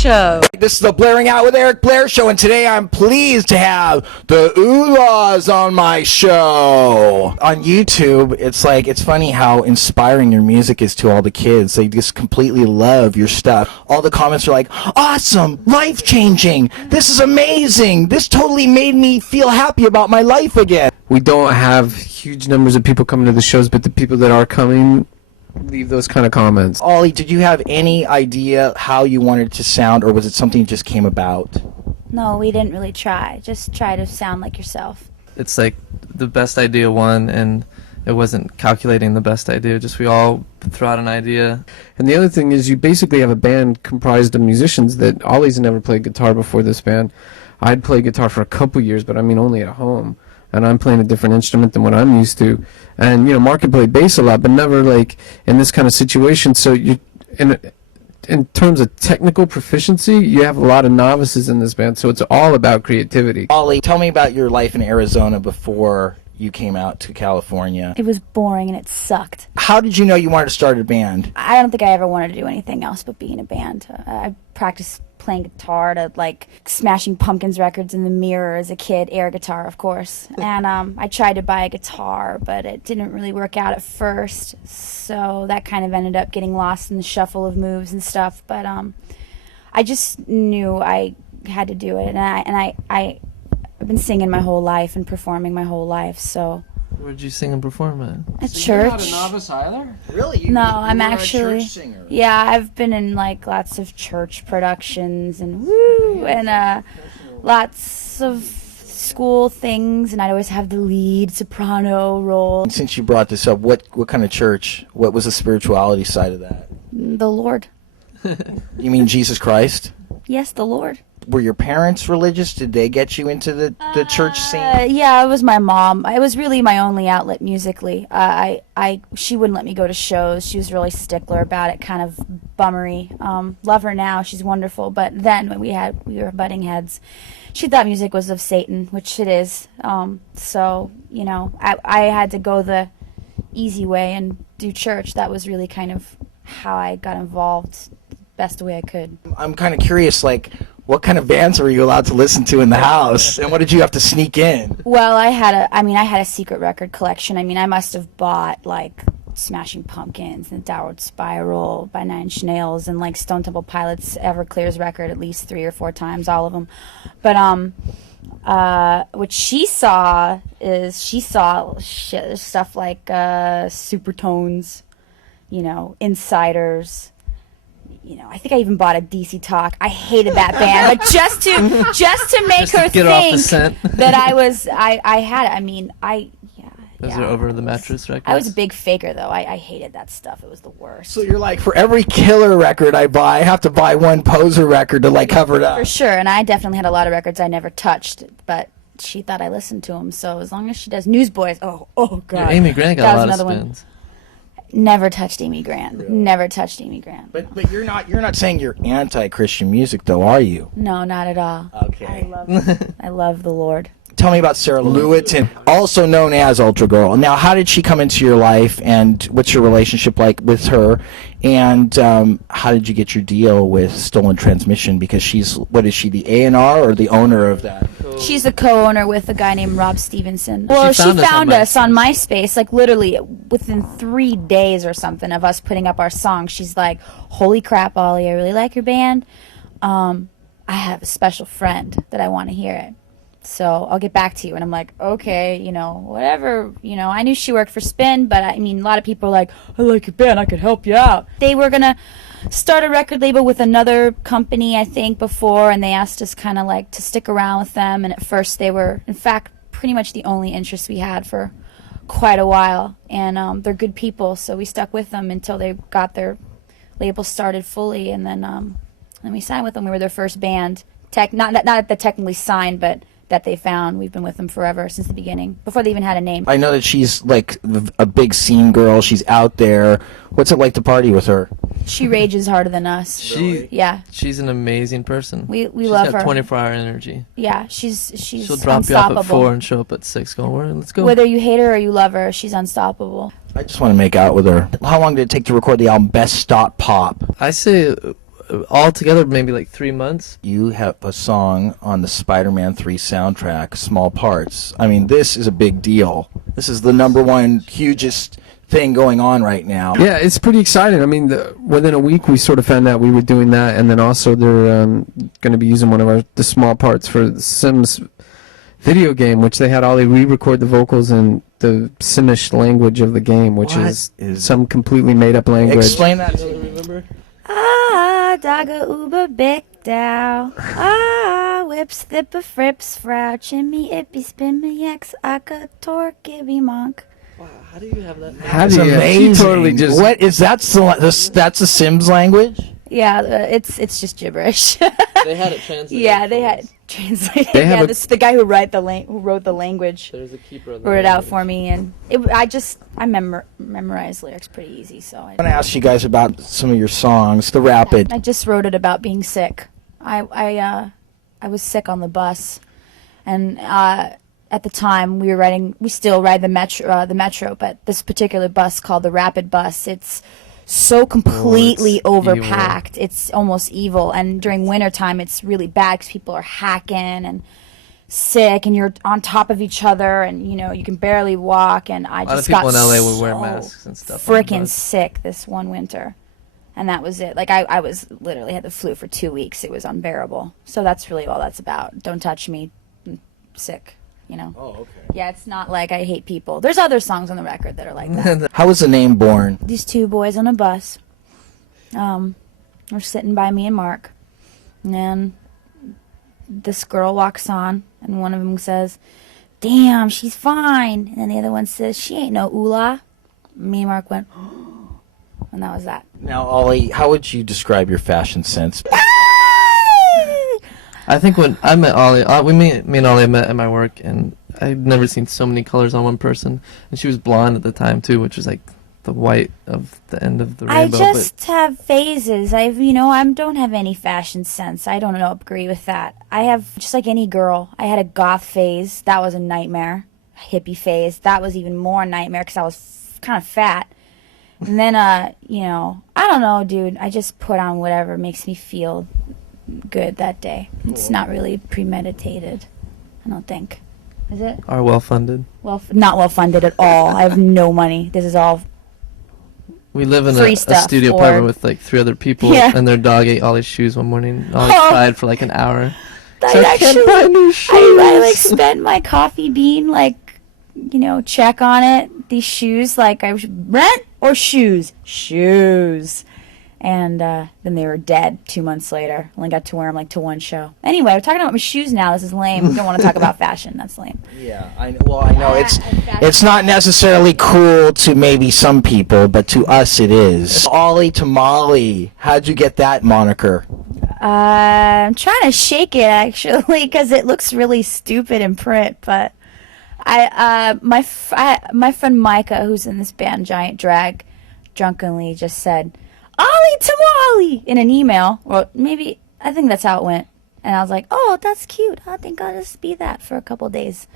Show. This is the Blairing Out with Eric Blair Show, and today I'm pleased to have the Oohlas on my show. On YouTube, it's funny how inspiring your music is to all the kids. They just completely love your stuff. All the comments are like, awesome, life-changing, this is amazing, this totally made me feel happy about my life again. We don't have huge numbers of people coming to the shows, but the people that are coming leave those kind of comments. Ollie, did you have any idea how you wanted it to sound, or was it something that just came about? No, we didn't really try. Just try to sound like yourself. It's like the best idea won, and it wasn't calculating the best idea. Just we all throw out an idea. And the other thing is you basically have a band comprised of musicians that Ollie's never played guitar before this band. I'd played guitar for a couple years, but I mean only at home. And I'm playing a different instrument than what I'm used to. And, you know, Mark can play bass a lot, but never, like, in this kind of situation. So you, in terms of technical proficiency, you have a lot of novices in this band, so it's all about creativity. Ollie, tell me about your life in Arizona before you came out to California. It was boring and it sucked. How did you know you wanted to start a band? I don't think I ever wanted to do anything else but be in a band. I practiced playing guitar to, like, Smashing Pumpkins records in the mirror as a kid, air guitar, of course. And I tried to buy a guitar, but it didn't really work out at first, so that kind of ended up getting lost in the shuffle of moves and stuff. But I just knew I had to do it, and I've been singing my whole life and performing my whole life, so... Where'd you sing and perform at? At church. You're not a novice either? Really? No, I'm actually... a church singer. Yeah, I've been in, like, lots of church productions and woo, and lots of school things, and I'd always have the lead soprano role. Since you brought this up, what kind of church? What was the spirituality side of that? The Lord. You mean Jesus Christ? Yes, the Lord. Were your parents religious? Did they get you into the church scene? Yeah, it was my mom. It was really my only outlet musically. She wouldn't let me go to shows. She was really stickler about it, kind of bummery. Love her now. She's wonderful. But then when we were butting heads, she thought music was of Satan, which it is. So, you know, I had to go the easy way and do church. That was really kind of how I got involved the best way I could. I'm kind of curious, like, what kind of bands were you allowed to listen to in the house, and what did you have to sneak in? Well, I had a secret record collection. I mean, I must have bought, like, Smashing Pumpkins and Downward Spiral by Nine Inch Nails and, like, Stone Temple Pilots' Everclear's record at least 3 or 4 times, all of them. But what she saw stuff like Supertones, you know, Insiders. You know, I think I even bought a DC Talk. I hated that band, but just to make her think that I had it. I mean, Those are Over the Mattress records? I was a big faker, though. I hated that stuff. It was the worst. So you're like, for every killer record I buy, I have to buy one poser record to, like, cover it up. For sure, and I definitely had a lot of records I never touched, but she thought I listened to them, so as long as she does Newsboys, oh God. Yeah, Amy Grant got a lot of spins. Never touched Amy Grant. Really? Never touched Amy Grant. But you're not saying you're anti-Christian music, though, are you? No, not at all. Okay. I love the Lord. Tell me about Sarah Lewitton, also known as Ultra Girl. Now, how did she come into your life, and what's your relationship like with her? And how did you get your deal with Stolen Transmission? Because what is she, the A&R or the owner of that? She's the co-owner with a guy named Rob Stevenson. Well, she found us on MySpace, like literally within 3 days or something of us putting up our song. She's like, holy crap, Ollie, I really like your band. I have a special friend that I want to hear it. So I'll get back to you. And I'm like, okay, you know, whatever. You know, I knew she worked for Spin, but I mean, a lot of people are like, I like your band, I could help you out. They were going to start a record label with another company, I think, before, and they asked us kind of like to stick around with them. And at first they were, in fact, pretty much the only interest we had for quite a while. And they're good people, so we stuck with them until they got their label started fully. And then we signed with them. We were their first band. Not that they technically signed, but that they found. We've been with them forever, since the beginning, before they even had a name. I know that she's like a big scene girl. She's out there. What's it like to party with her? She rages harder than us. Yeah. She's an amazing person. We love her. She's got 24-hour energy. Yeah, she's She'll drop you off at 4 and show up at 6 going, let's go. Whether you hate her or you love her, she's unstoppable. I just want to make out with her. How long did it take to record the album Best Stop Pop? I say all together maybe like 3 months. You have a song on the Spider-Man 3 soundtrack, Small Parts. I mean, this is a big deal. This is the #1 hugest thing going on right now. Yeah, it's pretty exciting. I mean, within a week we sort of found out we were doing that, and then also they're going to be using one of the small parts for the Sims video game, which they had Ollie re-record the vocals in the Simish language of the game, which is some completely made-up language. Explain that to me. Remember? Ah, daga uber big dow. Ah, whips thippa frips frau chimmy ippy spin me ex aka tor gibby monk. Wow, how do you have that? That's amazing. She totally just. What is that? That's a Sims language? Yeah, it's just gibberish. They had it translated. Yeah, they had it translated. They have the guy who wrote the language There's a keeper in wrote it out for me, and I memorized lyrics pretty easy. So I want to ask you guys about some of your songs. The Rapid. I just wrote it about being sick. I was sick on the bus, and at the time we still ride the metro, but this particular bus called the Rapid bus, it's so completely it's overpacked. It's almost evil, and during wintertime it's really bad because people are hacking and sick, and you're on top of each other, and you can barely walk, and I just got a lot of people in LA would wear masks and stuff. Freaking sick this one winter. And that was it. Like I was literally had the flu for 2 weeks. It was unbearable. So that's really all that's about. Don't touch me. I'm sick. Oh, okay. Yeah, it's not like I hate people. There's other songs on the record that are like that. How was the name born? These two boys on a bus were sitting by me and Mark. And then this girl walks on, and one of them says, "Damn, she's fine." And then the other one says, "She ain't no Oohlas." Me and Mark went, and that was that. Now, Ollie, how would you describe your fashion sense? I think when I met Ollie, me and Ollie met at my work, and I'd never seen so many colors on one person. And she was blonde at the time too, which was like the white of the end of the rainbow. I just have phases. I don't have any fashion sense. I don't agree with that. I have, just like any girl, I had a goth phase. That was a nightmare. A hippie phase. That was even more nightmare because I was kind of fat. And then, I don't know, dude. I just put on whatever makes me feel good that day. It's not really premeditated, I don't think. Is it? Are well funded. Not well funded at all. I have no money. This is all We live in free a stuff, studio or- apartment with like 3 other people, Yeah. and their dog ate Ollie's shoes one morning. Ollie cried for like an hour. I can't buy new shoes. I like spent my coffee bean check on it. These shoes, like I rent or shoes, and then they were dead 2 months later. Only got to wear them like to one show. Anyway, we're talking about my shoes now. This is lame. We don't want to talk about fashion. That's lame. Yeah, I know it's not necessarily cool to maybe some people, but to us it is. Ollie Tamale, how'd you get that moniker? I'm trying to shake it actually because it looks really stupid in print, but my friend Micah, who's in this band Giant Drag, drunkenly just said, "Ollie Tamale" in an email. Well, maybe, I think that's how it went. And I was like, "Oh, that's cute. I think I'll just be that for a couple days."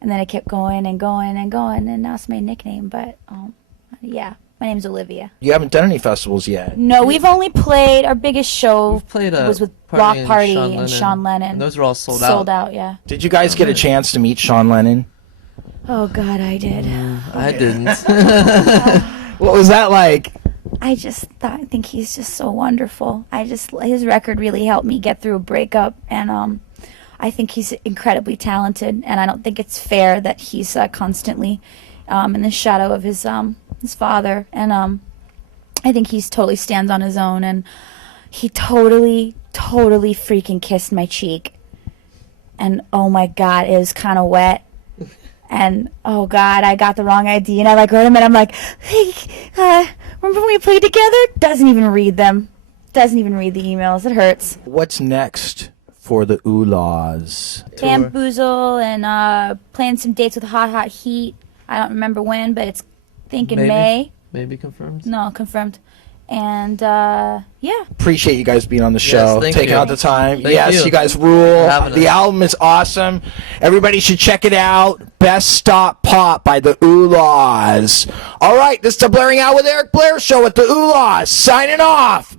And then it kept going and going and going, and now it's my nickname. But yeah, my name's Olivia. You haven't done any festivals yet. No, we've only played, our biggest show We've played was with Block Party and Sean Lennon. And those were all sold out. Sold out, yeah. Did you guys get a chance to meet Sean Lennon? Oh God, I did. I didn't. What was that like? I think he's just so wonderful. His record really helped me get through a breakup, and I think he's incredibly talented, and I don't think it's fair that he's constantly in the shadow of his father, and I think he's totally stands on his own, and he totally freaking kissed my cheek, and oh my God, it was kind of wet. And oh God, I got the wrong ID, and I wrote him, and I'm like, "Hey, remember when we played together?" Doesn't even read them. Doesn't even read the emails. It hurts. What's next for the Oohlas? Bamboozle and playing some dates with Hot Heat. I don't remember when, but it's in May. Maybe confirmed. No, confirmed. And yeah. Appreciate you guys being on the show, thank taking you. out the time. Thank yes, you. you guys rule. Having The us. album is awesome. Everybody should check it out. Best Stop Pop by the Oohlas. All right, this is the Blairing Out with Eric Blair show at the Oohlas. Signing off.